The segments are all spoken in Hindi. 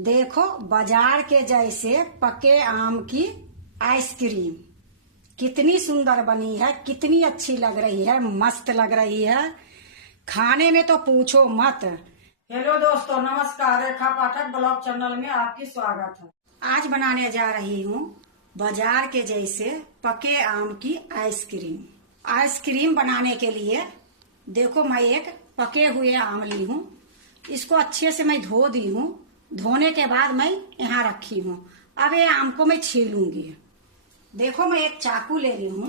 देखो बाजार के जैसे पके आम की आइसक्रीम कितनी सुंदर बनी है, कितनी अच्छी लग रही है, मस्त लग रही है। खाने में तो पूछो मत। हेलो दोस्तों, नमस्कार। रेखा पाठक ब्लॉग चैनल में आपकी स्वागत है। आज बनाने जा रही हूँ बाजार के जैसे पके आम की आइसक्रीम। आइसक्रीम बनाने के लिए देखो मैं एक पके हुए आम ली हूँ। इसको अच्छे से मैं धो दी हूँ। धोने के बाद मैं यहाँ रखी हूँ। अब ये आम को मैं छीलूंगी। देखो मैं एक चाकू ले ली हूँ।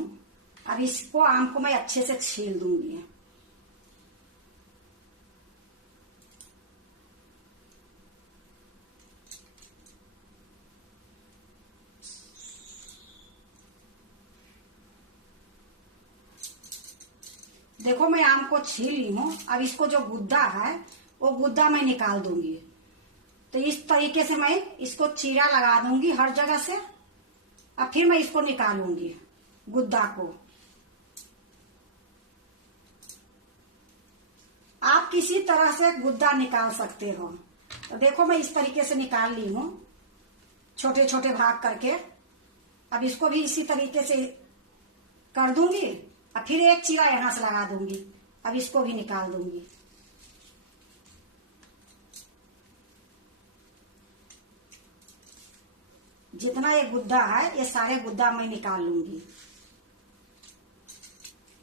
अब इसको आम को मैं अच्छे से छील दूंगी। देखो मैं आम को छील ली हूँ। अब इसको जो गुद्दा है वो गुद्दा मैं निकाल दूंगी। तो इस तरीके से मैं इसको चीरा लगा दूंगी हर जगह से। अब फिर मैं इसको निकालूंगी गुद्दा को। आप किसी तरह से गुद्दा निकाल सकते हो। तो देखो मैं इस तरीके से निकाल ली हूँ, छोटे छोटे भाग करके। अब इसको भी इसी तरीके से कर दूंगी। अब फिर एक चीरा यहां से लगा दूंगी। अब इसको भी निकाल दूंगी। जितना ये गुद्दा है ये सारे गुद्दा मैं निकाल लूंगी।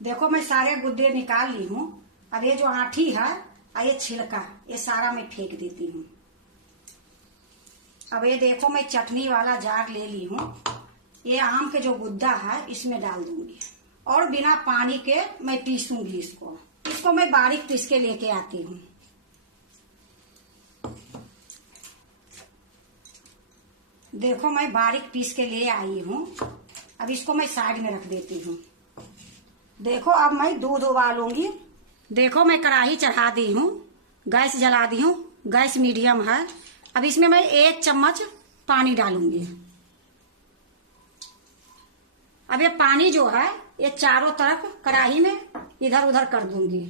देखो मैं सारे गुद्दे निकाल ली हूँ। अब ये जो आठी है और ये छिलका, ये सारा मैं फेंक देती हूँ। अब ये देखो मैं चटनी वाला जार ले ली हूँ। ये आम के जो गुद्दा है इसमें डाल दूंगी और बिना पानी के मैं पीसूंगी इसको मैं बारीक पीस के लेके आती हूँ। देखो मैं बारीक पीस के ले आई हूँ। अब इसको मैं साइड में रख देती हूँ। देखो अब मैं दूध उबालूंगी। देखो मैं कढ़ाई चढ़ा दी हूँ, गैस जला दी हूँ। गैस मीडियम है। अब इसमें मैं 1 चम्मच पानी डालूंगी। अब ये पानी जो है ये चारों तरफ कढ़ाई में इधर उधर कर दूंगी।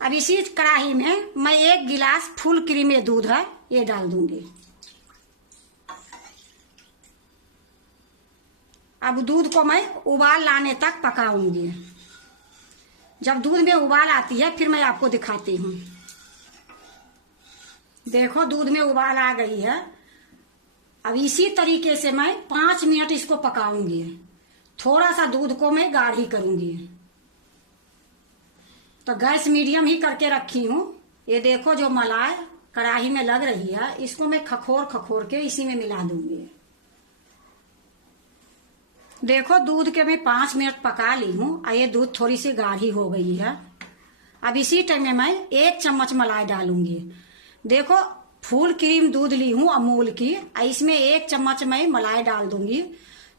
अब इसी कढ़ाई में मैं 1 गिलास फुल क्रीम दूध है ये डाल दूंगी। अब दूध को मैं उबाल लाने तक पकाऊंगी। जब दूध में उबाल आती है फिर मैं आपको दिखाती हूँ। देखो दूध में उबाल आ गई है। अब इसी तरीके से मैं 5 मिनट इसको पकाऊंगी। थोड़ा सा दूध को मैं गाढ़ी करूंगी। तो गैस मीडियम ही करके रखी हूँ। ये देखो जो मलाई कढ़ाई में लग रही है इसको मैं खखोर खखोर के इसी में मिला दूंगी। देखो दूध के मैं 5 मिनट पका ली हूँ और ये दूध थोड़ी सी गाढ़ी हो गई है। अब इसी टाइम में मैं 1 चम्मच मलाई डालूंगी। देखो फुल क्रीम दूध ली हूँ अमूल की, इसमें 1 चम्मच मैं मलाई डाल दूंगी।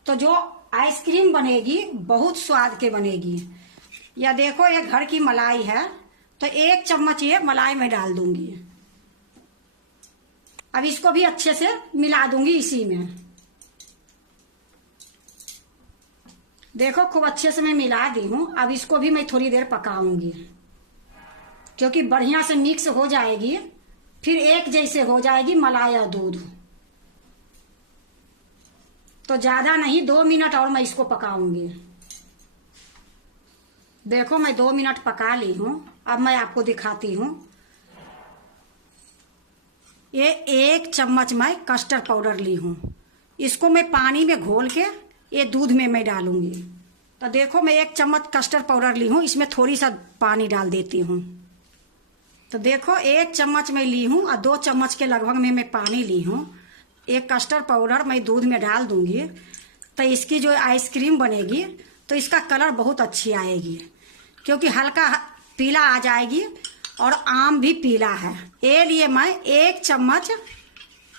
तो जो आइसक्रीम बनेगी बहुत स्वाद के बनेगी। या देखो ये घर की मलाई है तो 1 चम्मच ये मलाई में डाल दूंगी। अब इसको भी अच्छे से मिला दूंगी इसी में। देखो खूब अच्छे से मैं मिला दी हूँ। अब इसको भी मैं थोड़ी देर पकाऊंगी क्योंकि बढ़िया से मिक्स हो जाएगी। फिर एक जैसे हो जाएगी मलाई और दूध। तो ज्यादा नहीं, 2 मिनट और मैं इसको पकाऊंगी। देखो मैं 2 मिनट पका ली हूँ। अब मैं आपको दिखाती हूँ। ये 1 चम्मच मैं कस्टर्ड पाउडर ली हूँ। इसको मैं पानी में घोल के ये दूध में मैं डालूंगी। तो देखो मैं 1 चम्मच कस्टर्ड पाउडर ली हूँ, इसमें थोड़ी सा पानी डाल देती हूँ। तो देखो 1 चम्मच मैं ली हूँ और 2 चम्मच के लगभग में मैं पानी ली हूँ। एक कस्टर्ड पाउडर मैं दूध में डाल दूंगी। तो इसकी जो आइसक्रीम बनेगी तो इसका कलर बहुत अच्छी आएगी क्योंकि हल्का पीला आ जाएगी और आम भी पीला है। ये लिए मैं 1 चम्मच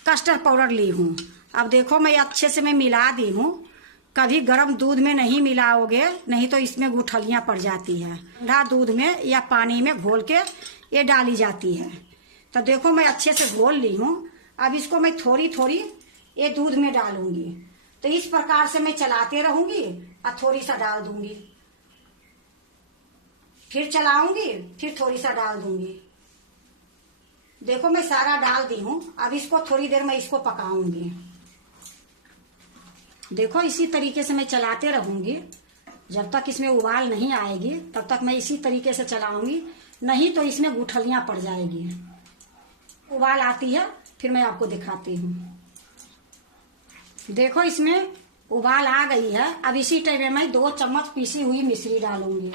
कस्टर्ड पाउडर ली हूँ। अब देखो मैं अच्छे से मैं मिला दी हूँ। कभी गर्म दूध में नहीं मिलाओगे, नहीं तो इसमें गुठलियां पड़ जाती है। ठंडा दूध में या पानी में घोल के ये डाली जाती है। तो देखो मैं अच्छे से घोल ली हूँ। अब इसको मैं थोड़ी थोड़ी ये दूध में डालूंगी। तो इस प्रकार से मैं चलाते रहूंगी और थोड़ी सा डाल दूंगी, फिर चलाऊंगी, फिर थोड़ी सा डाल दूंगी। देखो मैं सारा डाल दी हूँ। अब इसको थोड़ी देर मैं इसको पकाऊंगी। देखो इसी तरीके से मैं चलाते रहूंगी जब तक इसमें उबाल नहीं आएगी, तब तक मैं इसी तरीके से चलाऊंगी, नहीं तो इसमें गुठलियां पड़ जाएगी। उबाल आती है फिर मैं आपको दिखाती हूँ। देखो इसमें उबाल आ गई है। अब इसी टाइम में मैं 2 चम्मच पीसी हुई मिश्री डालूंगी।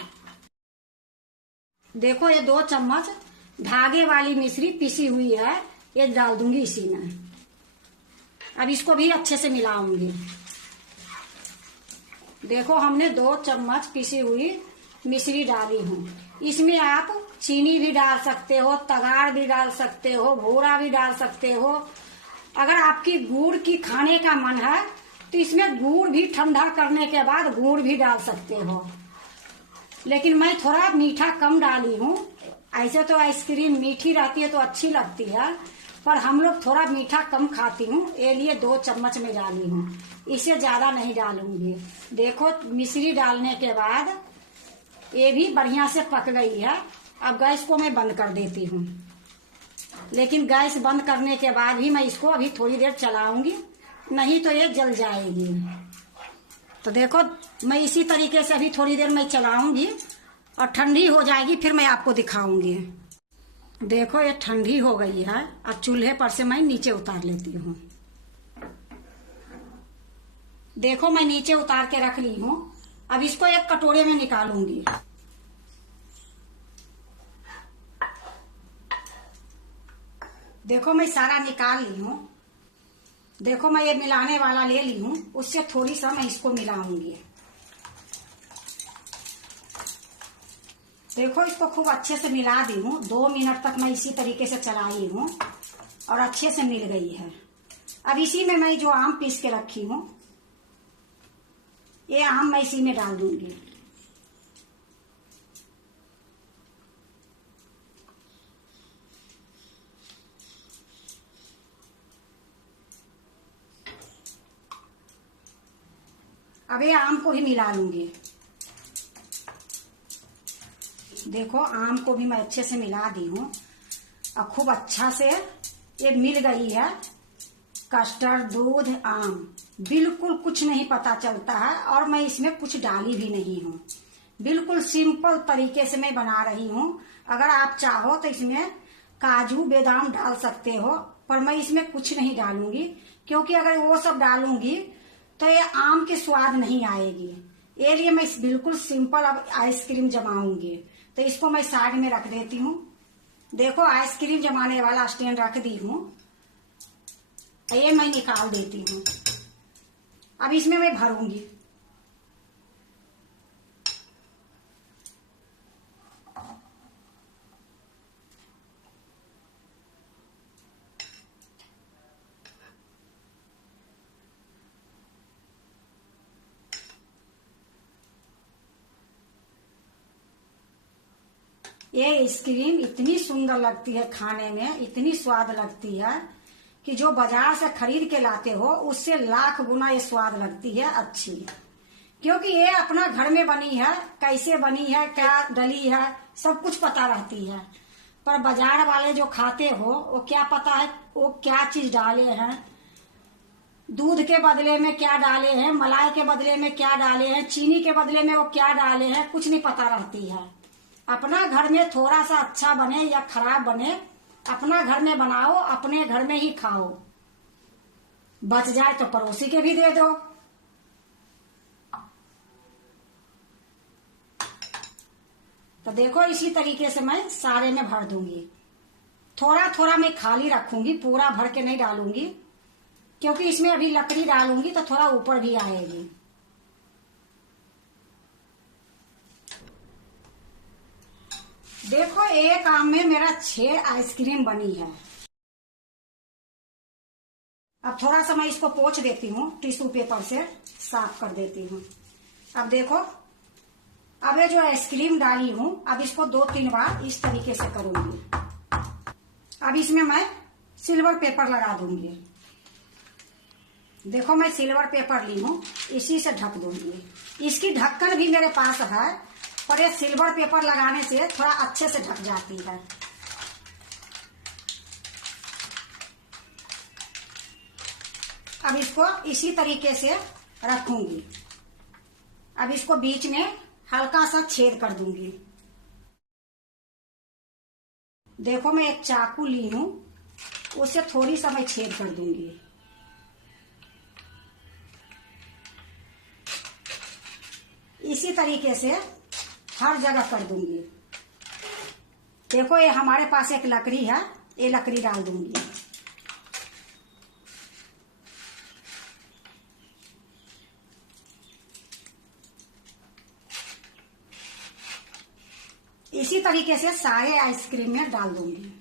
देखो ये 2 चम्मच धागे वाली मिश्री पीसी हुई है, ये डाल दूंगी इसी में। अब इसको भी अच्छे से मिलाऊंगी। देखो हमने 2 चम्मच पीसी हुई मिश्री डाली हूँ। इसमें आप चीनी भी डाल सकते हो, तगाड़ भी डाल सकते हो, भूरा भी डाल सकते हो। अगर आपकी गुड़ की खाने का मन है तो इसमें गुड़ भी ठंडा करने के बाद गुड़ भी डाल सकते हो, लेकिन मैं थोड़ा मीठा कम डाली हूँ। ऐसे तो आइसक्रीम मीठी रहती है तो अच्छी लगती है, पर हम लोग थोड़ा मीठा कम खाती हूँ, ये लिए 2 चम्मच में डाली हूँ, इससे ज्यादा नहीं डालूंगी। देखो मिश्री डालने के बाद ये भी बढ़िया से पक गई है। अब गैस को मैं बंद कर देती हूँ, लेकिन गैस बंद करने के बाद भी मैं इसको अभी थोड़ी देर चलाऊंगी, नहीं तो ये जल जाएगी। तो देखो मैं इसी तरीके से अभी थोड़ी देर मैं चलाऊंगी और ठंडी हो जाएगी, फिर मैं आपको दिखाऊंगी। देखो ये ठंडी हो गई है। अब चूल्हे पर से मैं नीचे उतार लेती हूँ। देखो मैं नीचे उतार के रख ली हूँ। अब इसको एक कटोरे में निकालूंगी। देखो मैं सारा निकाल ली हूँ। देखो मैं ये मिलाने वाला ले ली हूँ, उससे थोड़ी सा मैं इसको मिलाऊंगी। देखो इसको खूब अच्छे से मिला दी हूँ। 2 मिनट तक मैं इसी तरीके से चलाई हूँ और अच्छे से मिल गई है। अब इसी में मैं जो आम पीस के रखी हूँ, ये आम मैं इसी में डाल दूंगी। अब ये आम को भी मिला लूंगी। देखो आम को भी मैं अच्छे से मिला दी हूँ और खूब अच्छा से ये मिल गई है। कस्टर्ड, दूध, आम, बिल्कुल कुछ नहीं पता चलता है और मैं इसमें कुछ डाली भी नहीं हूँ। बिल्कुल सिंपल तरीके से मैं बना रही हूँ। अगर आप चाहो तो इसमें काजू बादाम डाल सकते हो, पर मैं इसमें कुछ नहीं डालूंगी, क्योंकि अगर वो सब डालूंगी तो ये आम के स्वाद नहीं आएगी। ये लिए मैं बिल्कुल सिंपल अब आइसक्रीम जमाऊंगी। तो इसको मैं साइड में रख देती हूँ। देखो आइसक्रीम जमाने वाला स्टैंड रख दी हूँ, ये मैं निकाल देती हूँ। अब इसमें मैं भरूंगी। ये आइसक्रीम इतनी सुंदर लगती है खाने में, इतनी स्वाद लगती है कि जो बाजार से खरीद के लाते हो उससे लाख गुना ये स्वाद लगती है अच्छी। क्योंकि ये अपना घर में बनी है, कैसे बनी है, क्या डली है, सब कुछ पता रहती है। पर बाजार वाले जो खाते हो वो क्या पता है वो क्या चीज डाले हैं, दूध के बदले में क्या डाले हैं, मलाई के बदले में क्या डाले हैं, चीनी के बदले में वो क्या डाले हैं, कुछ नहीं पता रहती है। अपना घर में थोड़ा सा अच्छा बने या खराब बने, अपना घर में बनाओ, अपने घर में ही खाओ। बच जाए तो पड़ोसी के भी दे दो। तो देखो इसी तरीके से मैं सारे में भर दूंगी। थोड़ा थोड़ा मैं खाली रखूंगी, पूरा भर के नहीं डालूंगी, क्योंकि इसमें अभी लकड़ी डालूंगी तो थोड़ा ऊपर भी आएगी। देखो एक आम में मेरा 6 आइसक्रीम बनी है। अब थोड़ा सा मैं इसको पोंछ देती हूँ, टिश्यू पेपर से साफ कर देती हूँ। अब देखो अब ये जो आइसक्रीम डाली हूँ, अब इसको 2-3 बार इस तरीके से करूंगी। अब इसमें मैं सिल्वर पेपर लगा दूंगी। देखो मैं सिल्वर पेपर ली हूँ, इसी से ढक दूंगी। इसकी ढक्कन भी मेरे पास है, पर ये सिल्वर पेपर लगाने से थोड़ा अच्छे से ढक जाती है। अब इसको इसी तरीके से रखूंगी। अब इसको बीच में हल्का सा छेद कर दूंगी। देखो मैं एक चाकू ली हूं, उससे थोड़ी सा मैं छेद कर दूंगी। इसी तरीके से हर जगह कर दूंगी। देखो ये हमारे पास एक लकड़ी है, ये लकड़ी डाल दूंगी। इसी तरीके से सारे आइसक्रीम में डाल दूंगी।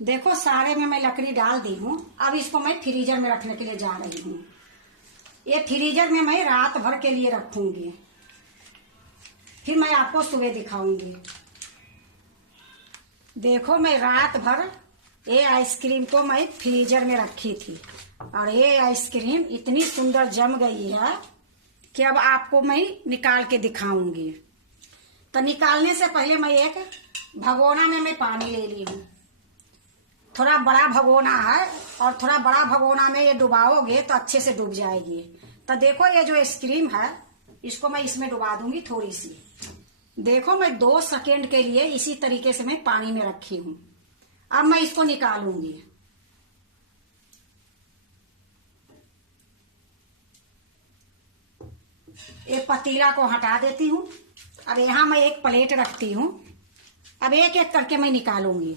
देखो सारे में मैं लकड़ी डाल दी हूं। अब इसको मैं फ्रीजर में रखने के लिए जा रही हूं। ये फ्रीजर में मैं रात भर के लिए रखूंगी, फिर मैं आपको सुबह दिखाऊंगी। देखो मैं रात भर ये आइसक्रीम को मैं फ्रीजर में रखी थी और ये आइसक्रीम इतनी सुंदर जम गई है कि अब आपको मैं निकाल के दिखाऊंगी। तो निकालने से पहले मैं एक भगोना में मैं पानी ले ली हूँ। थोड़ा बड़ा भगोना है और थोड़ा बड़ा भगोना में ये डुबाओगे तो अच्छे से डूब जाएगी। तो देखो ये जो आइसक्रीम है इसको मैं इसमें डुबा दूंगी थोड़ी सी। देखो मैं 2 सेकेंड के लिए इसी तरीके से मैं पानी में रखी हूं। अब मैं इसको निकालूंगी। एक पतीला को हटा देती हूँ। अब यहां मैं एक प्लेट रखती हूँ। अब एक एक करके मैं निकालूंगी।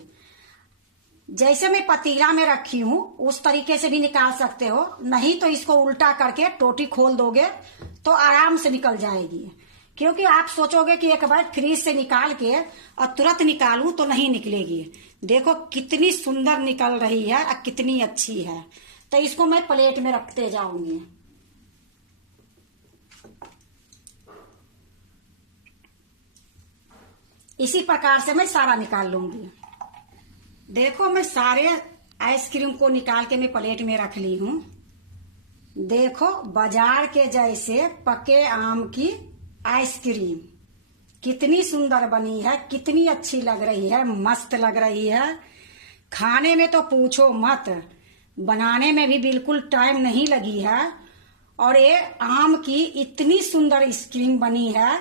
जैसे मैं पतीला में रखी हूं उस तरीके से भी निकाल सकते हो, नहीं तो इसको उल्टा करके टोटी खोल दोगे तो आराम से निकल जाएगी। क्योंकि आप सोचोगे कि एक बार फ्रीज से निकाल के और तुरंत निकालूं तो नहीं निकलेगी। देखो कितनी सुंदर निकल रही है और कितनी अच्छी है। तो इसको मैं प्लेट में रखते जाऊंगी। इसी प्रकार से मैं सारा निकाल लूंगी। देखो मैं सारे आइसक्रीम को निकाल के मैं प्लेट में रख ली हूं। देखो बाजार के जैसे पके आम की आइसक्रीम कितनी सुंदर बनी है, कितनी अच्छी लग रही है, मस्त लग रही है। खाने में तो पूछो मत, बनाने में भी बिल्कुल टाइम नहीं लगी है। और ये आम की इतनी सुंदर आइसक्रीम बनी है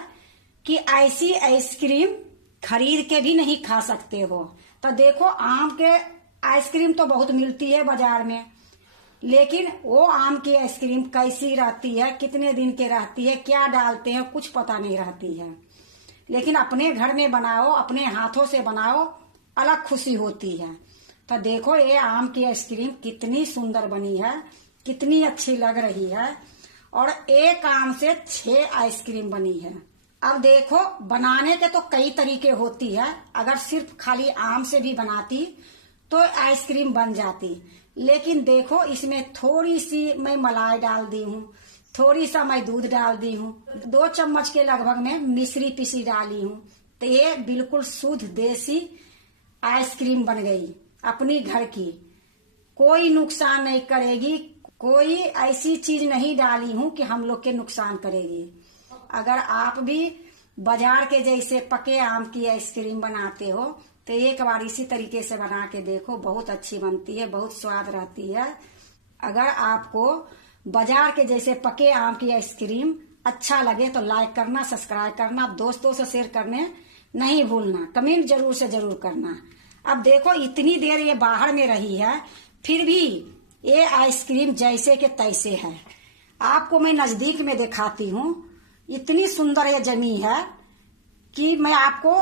कि ऐसी आइसक्रीम खरीद के भी नहीं खा सकते हो। तो देखो आम के आइसक्रीम तो बहुत मिलती है बाजार में, लेकिन वो आम की आइसक्रीम कैसी रहती है, कितने दिन के रहती है, क्या डालते हैं, कुछ पता नहीं रहती है। लेकिन अपने घर में बनाओ, अपने हाथों से बनाओ, अलग खुशी होती है। तो देखो ये आम की आइसक्रीम कितनी सुंदर बनी है, कितनी अच्छी लग रही है। और एक आम से 6 आइसक्रीम बनी है। अब देखो बनाने के तो कई तरीके होती है। अगर सिर्फ खाली आम से भी बनाती तो आइसक्रीम बन जाती, लेकिन देखो इसमें थोड़ी सी मैं मलाई डाल दी हूँ, थोड़ी सा मैं दूध डाल दी हूँ, 2 चम्मच के लगभग में मिश्री पीसी डाली हूँ। तो ये बिल्कुल शुद्ध देसी आइसक्रीम बन गई, अपनी घर की। कोई नुकसान नहीं करेगी, कोई ऐसी चीज नहीं डाली हूँ कि हम लोग के नुकसान करेगी। अगर आप भी बाजार के जैसे पके आम की आइसक्रीम बनाते हो तो एक बार इसी तरीके से बना के देखो, बहुत अच्छी बनती है, बहुत स्वाद रहती है। अगर आपको बाजार के जैसे पके आम की आइसक्रीम अच्छा लगे तो लाइक करना, सब्सक्राइब करना, दोस्तों से शेयर करने नहीं भूलना, कमेंट जरूर से जरूर करना। अब देखो इतनी देर ये बाहर में रही है, फिर भी ये आइसक्रीम जैसे के तैसे है। आपको मैं नजदीक में दिखाती हूँ। इतनी सुंदर ये जमी है कि मैं आपको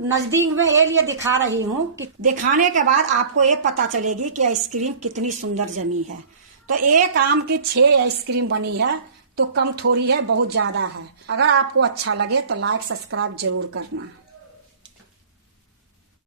नजदीक में ये लिए दिखा रही हूँ कि दिखाने के बाद आपको ये पता चलेगी कि आइसक्रीम कितनी सुंदर जमी है। तो एक आम की 6 आइसक्रीम बनी है, तो कम थोड़ी है, बहुत ज्यादा है। अगर आपको अच्छा लगे तो लाइक सब्सक्राइब जरूर करना।